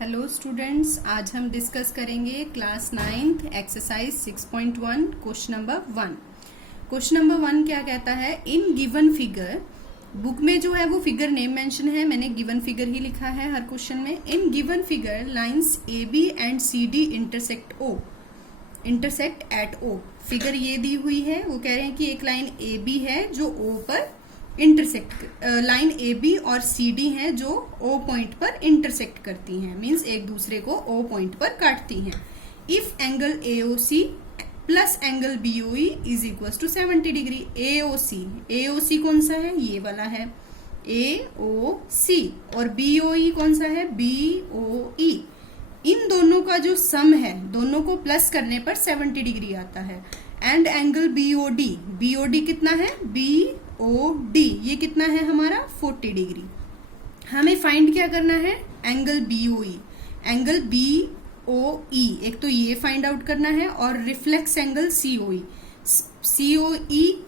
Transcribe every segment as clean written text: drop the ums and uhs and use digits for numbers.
Hello students, आज हम discuss करेंगे class 9th exercise 6.1 question number 1। Question number 1 क्या कहता है? इन गिवन फिगर, बुक में जो है वो फिगर नेम मेंशन है, मैंने गिवन फिगर ही लिखा है हर क्वेश्चन में। In given figure lines A B and C D intersect at O. Figure ये दी हुई है, वो कह रहे हैं कि एक लाइन ए बी है जो ओ पर इंटरसेक्ट, लाइन ए बी और सी डी है जो ओ पॉइंट पर इंटरसेक्ट करती हैं, मींस एक दूसरे को ओ पॉइंट पर काटती हैं। If angle A O C plus angle B O E is equal to 70 degree. A O C कौन सा है? ये वाला है ए ओ सी, और बी ओ ई कौन सा है? बी ओ ई। इन दोनों का जो सम है, दोनों को प्लस करने पर 70 डिग्री आता है। And angle B O D कितना है? बी ओ डी ये कितना है हमारा? 40 डिग्री। हमें फाइंड क्या करना है? एंगल बी ओ ई। एंगल बी ओ ई एक तो ये फाइंड आउट करना है, और रिफ्लेक्स एंगल सी ओ ई। सी ओ ई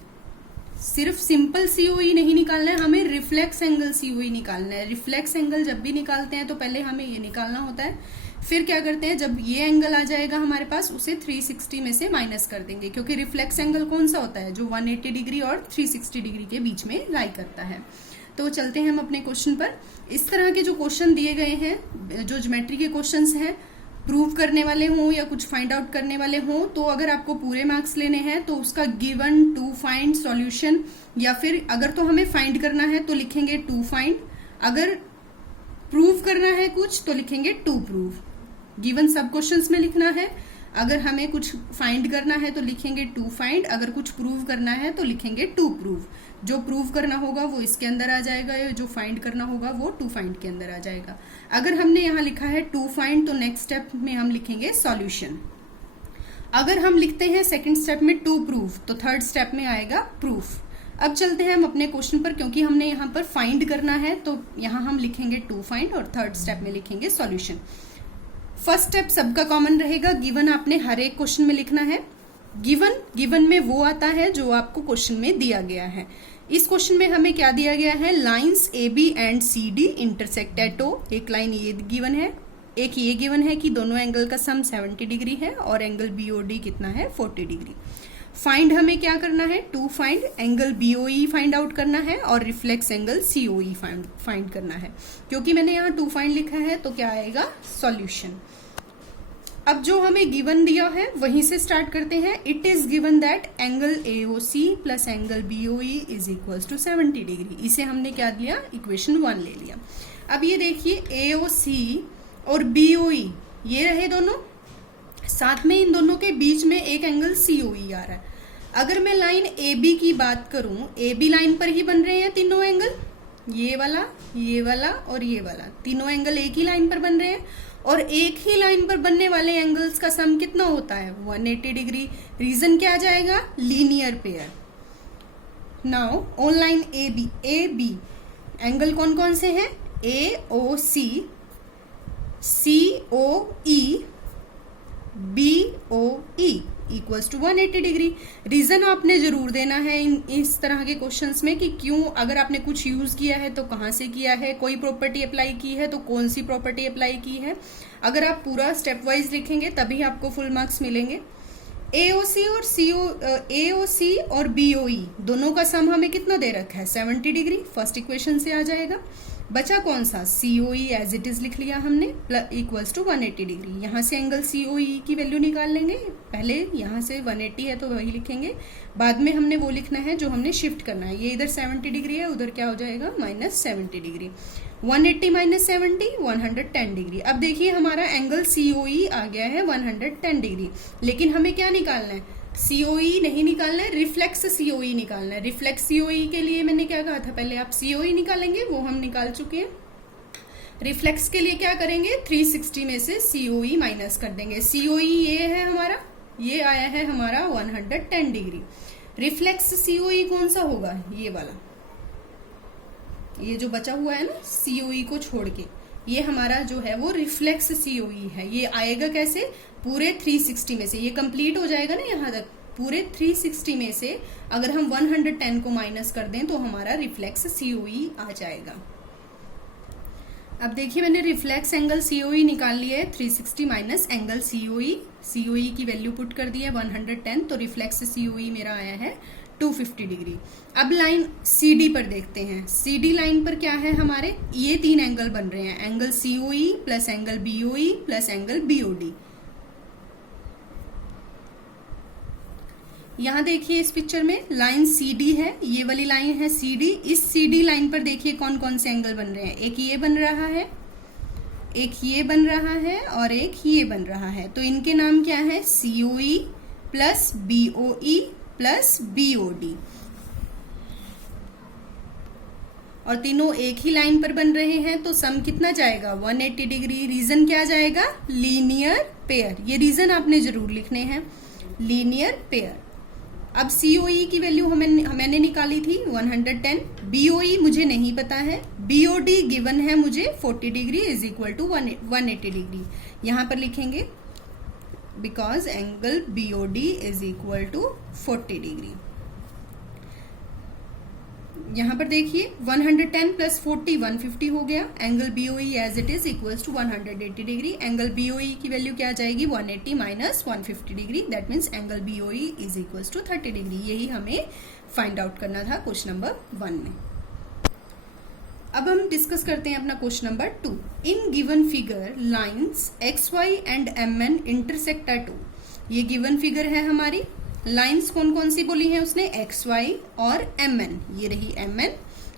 सिर्फ सिंपल सी ओ ई नहीं निकालना है, हमें रिफ्लेक्स एंगल सी ओ ई निकालना है। रिफ्लेक्स एंगल जब भी निकालते हैं तो पहले हमें ये निकालना होता है, फिर क्या करते हैं, जब ये एंगल आ जाएगा हमारे पास उसे 360 में से माइनस कर देंगे, क्योंकि रिफ्लेक्स एंगल कौन सा होता है? जो 180 डिग्री और 360 डिग्री के बीच में लाई करता है। तो चलते हैं हम अपने क्वेश्चन पर। इस तरह के जो क्वेश्चन दिए गए हैं, जो ज्योमेट्री के क्वेश्चंस हैं, प्रूव करने वाले हों या कुछ फाइंड आउट करने वाले हों, तो अगर आपको पूरे मार्क्स लेने हैं तो उसका गिवन, टू फाइंड, सॉल्यूशन, या फिर अगर तो हमें फाइंड करना है तो लिखेंगे टू फाइंड, अगर प्रूव करना है कुछ तो लिखेंगे टू प्रूव। गिवन सब क्वेश्चंस में लिखना है, अगर हमें कुछ फाइंड करना है तो लिखेंगे टू फाइंड, अगर कुछ प्रूव करना है तो लिखेंगे टू प्रूव। जो प्रूव करना होगा वो इसके अंदर आ जाएगा, या जो फाइंड करना होगा वो टू फाइंड के अंदर आ जाएगा। अगर हमने यहाँ लिखा है टू फाइंड तो नेक्स्ट स्टेप में हम लिखेंगे सॉल्यूशन। अगर हम लिखते हैं सेकेंड स्टेप में टू प्रूव तो थर्ड स्टेप में आएगा प्रूफ। अब चलते हैं हम अपने क्वेश्चन पर, क्योंकि हमने यहाँ पर फाइंड करना है तो यहाँ हम लिखेंगे टू फाइंड और थर्ड स्टेप में लिखेंगे सॉल्यूशन। फर्स्ट स्टेप सबका कॉमन रहेगा, गिवन आपने हर एक क्वेश्चन में लिखना है। गिवन में वो आता है जो आपको क्वेश्चन में दिया गया है। इस क्वेश्चन में हमें क्या दिया गया है? Lines A B and C D intersect at O. एक लाइन ये गिवन है, एक ये गिवन है कि दोनों एंगल का सम 70 डिग्री है, और एंगल बी ओ डी कितना है? 40 डिग्री। फाइंड हमें क्या करना है? To find angle B O E find out करना है, और reflex angle C O E find करना है। क्योंकि मैंने यहाँ टू फाइंड लिखा है तो क्या आएगा? सॉल्यूशन। अब जो हमें गिवन दिया है वहीं से स्टार्ट करते हैं। It is given that angle A O C plus angle B O E is equal to 70 degree. इसे हमने क्या लिया? इक्वेशन 1 ले लिया। अब ये देखिए ए ओ सी और बी ओ ई ये रहे दोनों, साथ में इन दोनों के बीच में एक एंगल सी ओ ई आ रहा है। अगर मैं लाइन ए बी की बात करूं, ए बी लाइन पर ही बन रहे हैं तीनों एंगल, ये वाला और ये वाला, तीनों एंगल एक ही लाइन पर बन रहे हैं, और एक ही लाइन पर बनने वाले एंगल्स का सम कितना होता है? 180 डिग्री। रीजन क्या आ जाएगा? Linear pair. Now on line A B angle कौन कौन से हैं? A O C, C O E, B O E equals to 180 degree. Reason आपने जरूर देना है इस तरह के क्वेश्चंस में कि क्यों, अगर आपने कुछ यूज किया है तो कहाँ से किया है, कोई प्रॉपर्टी अप्लाई की है तो कौन सी प्रॉपर्टी अप्लाई की है। अगर आप पूरा स्टेप वाइज लिखेंगे तभी आपको फुल मार्क्स मिलेंगे। एओसी और बीओई दोनों का सम हमें कितना दे रखा है? 70 डिग्री। फर्स्ट इक्वेशन से आ जाएगा। बचा कौन सा? सीओई एज इट इज लिख लिया हमने, इक्वल्स टू 180 डिग्री। यहाँ से एंगल सीओई की वैल्यू निकाल लेंगे। पहले यहाँ से 180 है तो वही लिखेंगे, बाद में हमने वो लिखना है जो हमने शिफ्ट करना है। ये इधर 70 डिग्री है, उधर क्या हो जाएगा? -70 डिग्री। 180 minus 70 110 degree. अब देखिए हमारा एंगल सीओई आ गया है 110 डिग्री, लेकिन हमें क्या निकालना है? सीओई नहीं निकालना है, रिफ्लेक्स सीओई निकालना है। रिफ्लेक्स सीओई के लिए मैंने क्या कहा था? पहले आप सीओई निकालेंगे, वो हम निकाल चुके हैं। रिफ्लेक्स के लिए क्या करेंगे? 360 में से सीओई माइनस कर देंगे। सीओई ये है हमारा, ये आया है हमारा 110 डिग्री। रिफ्लेक्स सीओई कौन सा होगा? ये वाला, ये जो बचा हुआ है ना सीओई को छोड़ के, ये हमारा जो है वो रिफ्लेक्स सीओई है। ये आएगा कैसे? पूरे 360 में से, ये कंप्लीट हो जाएगा ना यहाँ तक, पूरे 360 में से अगर हम 110 को माइनस कर दें तो हमारा रिफ्लेक्स सीओई आ जाएगा। अब देखिए मैंने रिफ्लेक्स एंगल सीओई निकाल लिया है 360 माइनस एंगल सीओई। सीओई की वैल्यू पुट कर दी है 110, तो रिफ्लेक्स सीओई मेरा आया है 250 डिग्री। अब लाइन सीडी पर देखते हैं। सीडी लाइन पर क्या है हमारे, ये 3 एंगल बन रहे हैं, angle COE plus angle BOE plus angle BOD. यहां देखिए इस पिक्चर में लाइन सीडी है, ये वाली लाइन है सीडी। इस सीडी लाइन पर देखिए कौन कौन से एंगल बन रहे हैं, एक ये बन रहा है, एक ये बन रहा है और एक ये बन रहा है। तो इनके नाम क्या है, COE plus BOE plus BOD, और तीनों एक ही लाइन पर बन रहे हैं। तो सम कितना जाएगा, 180 डिग्री। रीजन क्या जाएगा, लीनियर पेयर। ये रीजन आपने जरूर लिखने हैं, लीनियर पेयर। अब सीओई की वैल्यू मैंने निकाली थी 110, बीओई मुझे नहीं पता है, बीओडी गिवन है मुझे 40 degree is equal to 180 degree. यहां पर लिखेंगे because angle BOD is equal to 40 degree. यहां पर देखिए 110 प्लस 40 150 हो गया। Angle BOE as it is equals to 180 degree. Angle BOE की वैल्यू क्या जाएगी, 180 minus 150 degree, that means angle BOE is equals to 30 degree. यही हमें फाइंड आउट करना था क्वेश्चन नंबर 1 में। अब हम डिस्कस करते हैं अपना question number 2। In given figure lines X Y and M N intersect at O। ये गिवन फिगर है हमारी। लाइंस कौन कौन सी बोली है उसने, एक्स वाई और एम एन। ये रही एम एन,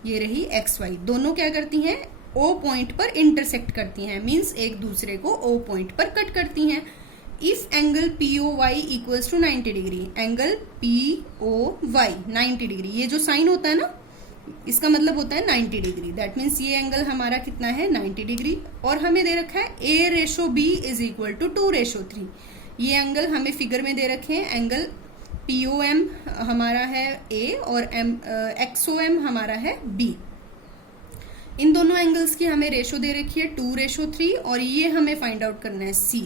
ये रही एक्स वाई। दोनों क्या करती हैं, ओ पॉइंट पर इंटरसेक्ट करती हैं, मींस एक दूसरे को ओ पॉइंट पर कट करती हैं। If angle P O Y equals to 90 degree, angle P O Y 90 degree, ये जो साइन होता है ना, इसका मतलब होता है 90 डिग्री। दैट मीन्स ये एंगल हमारा कितना है, 90 डिग्री। और हमें दे रखा है A ratio B is equal to 2:3। ये एंगल हमें फिगर में दे रखे हैं। एंगल POM हमारा है A और XOM हमारा है B। इन दोनों एंगल्स की हमें रेशो दे रखी है 2:3, और ये हमें फाइंड आउट करना है C।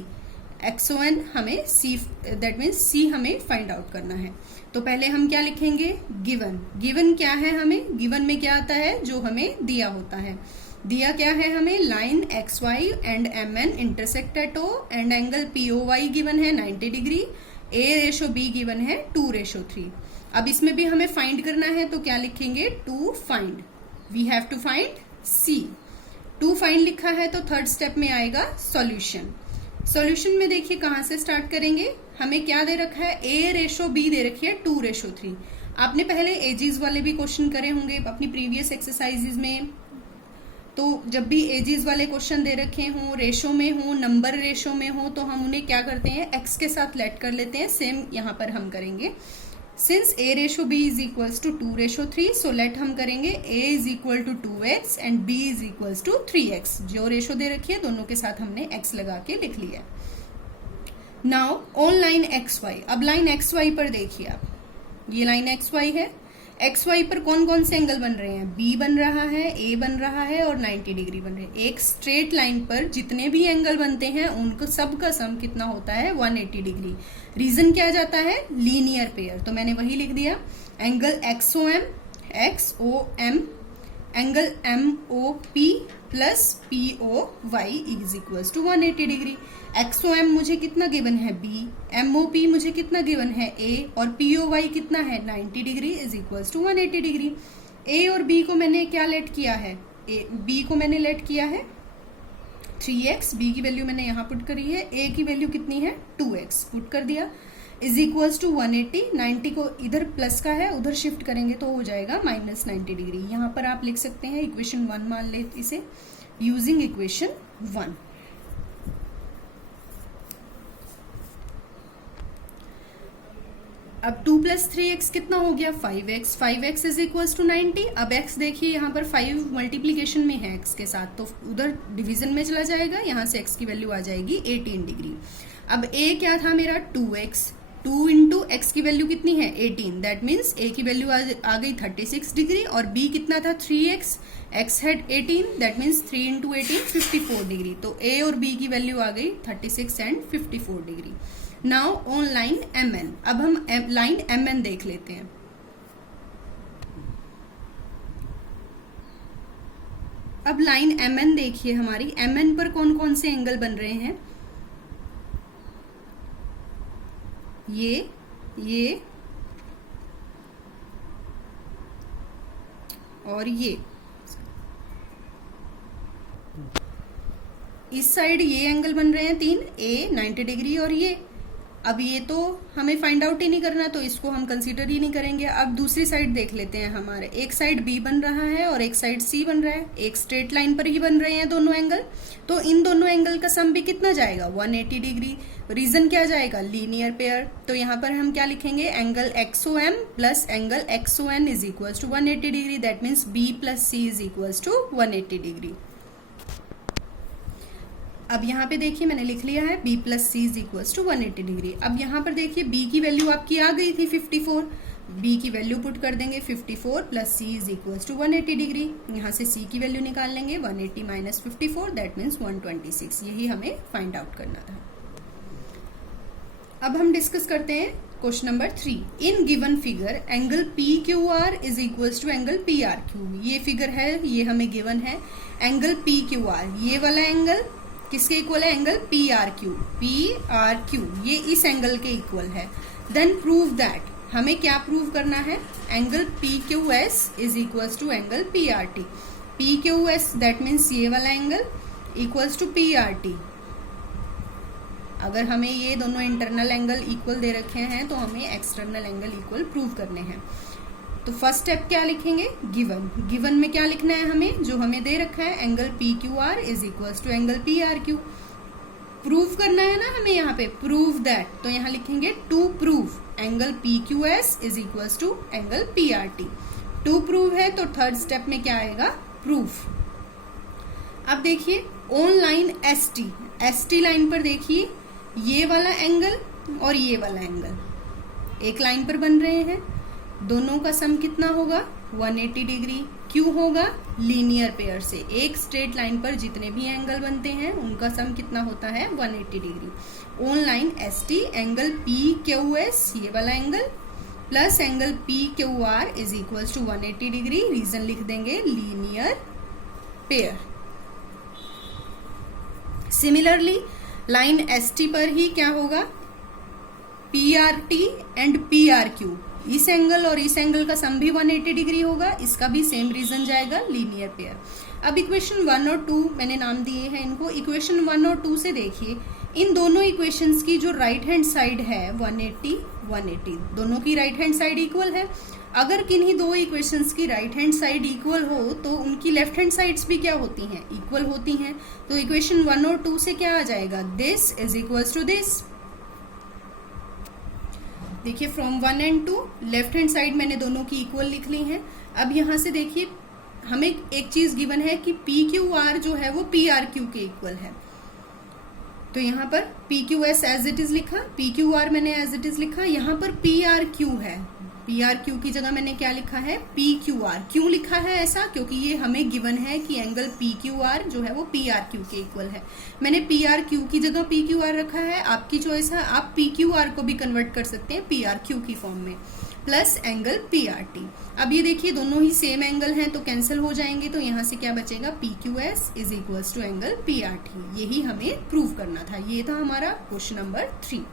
XON हमें C, दैट मीन्स C हमें फाइंड आउट करना है। तो पहले हम क्या लिखेंगे, गिवन। गिवन क्या है हमें, गिवन में क्या आता है, जो हमें दिया होता है। दिया क्या है हमें, line XY and MN intersect at O and angle POY given है 90 degree. A ratio B given है 2:3। अब इसमें भी हमें फाइंड करना है, तो क्या लिखेंगे, to find, we have to find C। To find लिखा है तो थर्ड स्टेप में आएगा सॉल्यूशन। सॉल्यूशन में देखिए कहां से स्टार्ट करेंगे, हमें क्या दे रखा है, A रेशो B दे रखी है 2:3। आपने पहले एजीज वाले भी क्वेश्चन करे होंगे अपनी प्रीवियस एक्सरसाइजेज में। तो जब भी एजीज वाले क्वेश्चन दे रखे हों, रेशो में हो, नंबर रेशो में हो, तो हम उन्हें क्या करते हैं, एक्स के साथ लेट कर लेते हैं। सेम यहाँ पर हम करेंगे। Since A ratio B is equals to 2:3, so let हम करेंगे a is equal to 2x and b is equals to 3x। जो रेशो दे रखी है दोनों के साथ हमने x लगा के लिख लिया। Now on line X Y. अब लाइन एक्स वाई पर देखिए आप, ये लाइन एक्स वाई है। एक्स वाई पर कौन कौन से एंगल बन रहे हैं, बी बन रहा है, ए बन रहा है और 90 डिग्री बन रहे हैं। एक स्ट्रेट लाइन पर जितने भी एंगल बनते हैं उनको सबका सम कितना होता है, 180 डिग्री। रीजन क्या जाता है, लीनियर पेयर। तो मैंने वही लिख दिया, angle XOM angle MOP plus POY is equals to 180 degree. XOM मुझे कितना गिवन है, B, MOP मुझे कितना गिवन है, A, और POY कितना है, 90 degree is equals to 180 degree. A और B को मैंने क्या लेट किया है, B को मैंने लेट किया है 3x, B की वैल्यू मैंने यहाँ पुट करी है, A की वैल्यू कितनी है 2x पुट कर दिया, इज इक्वल्स टू 180। 90 को इधर प्लस का है, उधर शिफ्ट करेंगे तो हो जाएगा माइनस 90 डिग्री। यहाँ पर आप लिख सकते हैं इक्वेशन 1 मान ले इसे, यूजिंग इक्वेशन 1। अब 2 प्लस 3x कितना हो गया, 5x। 5x is equals to 90। अब x देखिए यहाँ पर 5 मल्टीप्लीकेशन में है x के साथ, तो उधर डिवीजन में चला जाएगा, यहाँ से x की वैल्यू आ जाएगी 18 डिग्री। अब a क्या था मेरा 2x, 2 इंटू एक्स की वैल्यू कितनी है 18, दैट मीन्स a की वैल्यू आ गई 36 डिग्री, और b कितना था 3x, x है 18, दैट मीन्स 3 इंटू 18 54 डिग्री। तो a और b की वैल्यू आ गई 36 and 54 degree. Now on line MN। अब हम लाइन MN देख लेते हैं। अब लाइन MN देखिए हमारी, MN पर कौन कौन से एंगल बन रहे हैं, ये और ये। इस साइड ये एंगल बन रहे हैं 3, A 90 डिग्री और ये। अब ये तो हमें फाइंड आउट ही नहीं करना, तो इसको हम कंसीडर ही नहीं करेंगे। अब दूसरी साइड देख लेते हैं हमारे, एक साइड B बन रहा है और एक साइड C बन रहा है, एक स्ट्रेट लाइन पर ही बन रहे हैं दोनों एंगल, तो इन दोनों एंगल का सम भी कितना जाएगा, 180 डिग्री। रीजन क्या जाएगा, लीनियर पेयर। तो यहाँ पर हम क्या लिखेंगे, angle XOM plus angle XON is equal to 180 degree, that means B plus C is equal to 180 degree. अब यहाँ पे देखिए मैंने लिख लिया है B plus C is equal to 180 degree. अब यहाँ पर देखिए B की वैल्यू आपकी आ गई थी 54, B की वैल्यू पुट कर देंगे 54 plus C is equal to 180 degree. यहाँ से C की वैल्यू निकाल लेंगे 180 माइनस 54, दैट मीन्स 126। यही हमें फाइंड आउट करना था। अब हम डिस्कस करते हैं question number 3। In given figure angle PQR is equal to angle PRQ। ये फिगर है, ये हमें गिवन है। एंगल PQR, ये वाला एंगल किसके इक्वल है, एंगल PRQ, ये इस एंगल के इक्वल है। देन प्रूव दैट, हमें क्या प्रूव करना है, angle PQS is equal to angle PRT। PQS that means ये वाला एंगल इक्वल्स टू PRT। अगर हमें ये दोनों इंटरनल एंगल इक्वल दे रखे हैं तो हमें एक्सटर्नल एंगल इक्वल प्रूव करने हैं। तो फर्स्ट स्टेप क्या लिखेंगे, गिवन में क्या लिखना है हमें, जो हमें दे रखा है angle PQR is equal to angle PRQ। Prove करना है ना हमें यहाँ पे, प्रूव दैट, तो यहाँ लिखेंगे to prove angle PQS is equal to angle PRT। To prove है तो थर्ड स्टेप में क्या आएगा, प्रूफ। अब देखिए ऑन लाइन ST लाइन पर देखिए ये वाला एंगल और ये वाला एंगल एक लाइन पर बन रहे हैं, दोनों का सम कितना होगा, 180 डिग्री। क्यों होगा, लीनियर पेयर से। एक स्ट्रेट लाइन पर जितने भी एंगल बनते हैं उनका सम कितना होता है, 180 degree. On line ST angle PQS, ये वाला angle, plus angle PQR is equal to 180 degree. Reason लिख देंगे linear pair. Similarly line ST पर ही क्या होगा, PRT एंड PRQ, इस एंगल और इस एंगल का सम भी 180 डिग्री होगा, इसका भी सेम रीजन जाएगा, लीनियर पेयर। अब इक्वेशन 1 और 2 मैंने नाम दिए हैं इनको। इक्वेशन 1 और 2 से देखिए, इन दोनों इक्वेशंस की जो राइट हैंड साइड है 180, दोनों की राइट हैंड साइड इक्वल है। अगर किन्हीं दो इक्वेशंस की राइट हैंड साइड इक्वल हो तो उनकी लेफ्ट हैंड साइड्स भी क्या होती हैं, इक्वल होती हैं। तो इक्वेशन 1 और 2 से क्या आ जाएगा, this is equal to this. देखिए from 1 and 2 left hand side मैंने दोनों की इक्वल लिख ली है। अब यहां से देखिए हमें एक चीज गिवन है कि PQR जो है वो PRQ के इक्वल है, तो यहाँ पर PQS एज इट इज लिखा, PQR मैंने एज इट इज लिखा। यहाँ पर PRQ है, PRQ की जगह मैंने क्या लिखा है, PQR। क्यों लिखा है ऐसा, क्योंकि ये हमें गिवन है कि एंगल PQR जो है वो PRQ के इक्वल है। मैंने PRQ की जगह PQR रखा है, आपकी चॉइस है, आप PQR को भी कन्वर्ट कर सकते हैं PRQ की फॉर्म में, प्लस एंगल PRT। अब ये देखिए दोनों ही सेम एंगल हैं तो कैंसिल हो जाएंगे, तो यहाँ से क्या बचेगा, PQS is equal to angle PRT। यही हमें प्रूव करना था। ये था हमारा क्वेश्चन नंबर 3।